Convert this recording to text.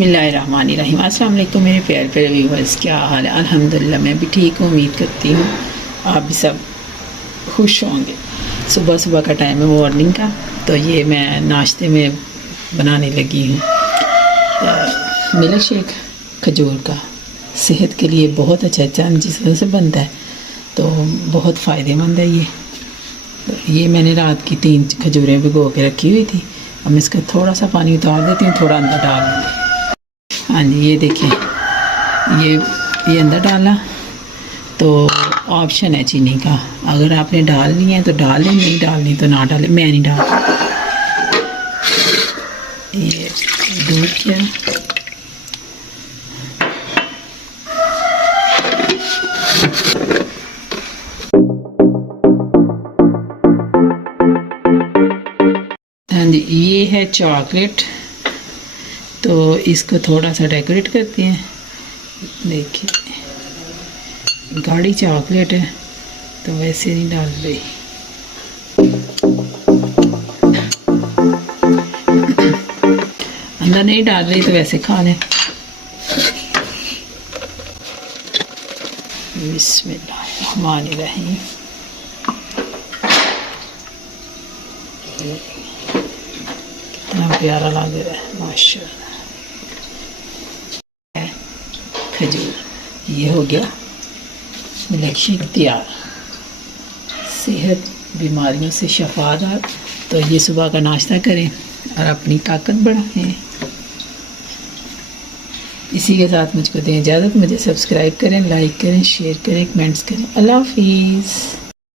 बिस्मिल्लाहिर्रहमानिर्रहीम। अस्सलाम वालेकुम मेरे प्यारे प्यारे व्यूअर्स, क्या हाल है? अल्हम्दुलिल्लाह मैं भी ठीक हूँ। उम्मीद करती हूँ आप भी सब खुश होंगे। सुबह सुबह का टाइम है मॉर्निंग का, तो ये मैं नाश्ते में बनाने लगी हूँ मिल्क शेक खजूर का। सेहत के लिए बहुत अच्छा जिस तरह से बनता है तो बहुत फ़ायदेमंद है ये। तो ये मैंने रात की 3 खजूरें भिगो के रखी हुई थी। अब मैं इसका थोड़ा सा पानी उतार देती हूँ, थोड़ा अंदर डाल दूँगी। हाँ जी, ये देखें, ये अंदर डाला तो ऑप्शन है चीनी का, अगर आपने डालनी है तो डाल लें, नहीं डालनी तो ना डालें। मैं नहीं डाल, ये दूध किया ये है चॉकलेट, तो इसको थोड़ा सा डेकोरेट करते हैं। देखिए गाढ़ी चॉकलेट है तो वैसे नहीं डाल रही। अंदर नहीं डाल रही तो वैसे खा लें। बिस्मिल्लाहिर्रहमानिर्रहीम। कितना प्यारा लग रहा है माशाल्लाह। खजूर ये हो गया मिल्क शेक तैयार। सेहत बीमारियों से शफादार। तो ये सुबह का नाश्ता करें और अपनी ताकत बढ़ाएं। इसी के साथ मुझको दें इजाज़त। मुझे सब्सक्राइब करें, लाइक करें, शेयर करें, कमेंट्स करें। अल्लाह हाफिज़।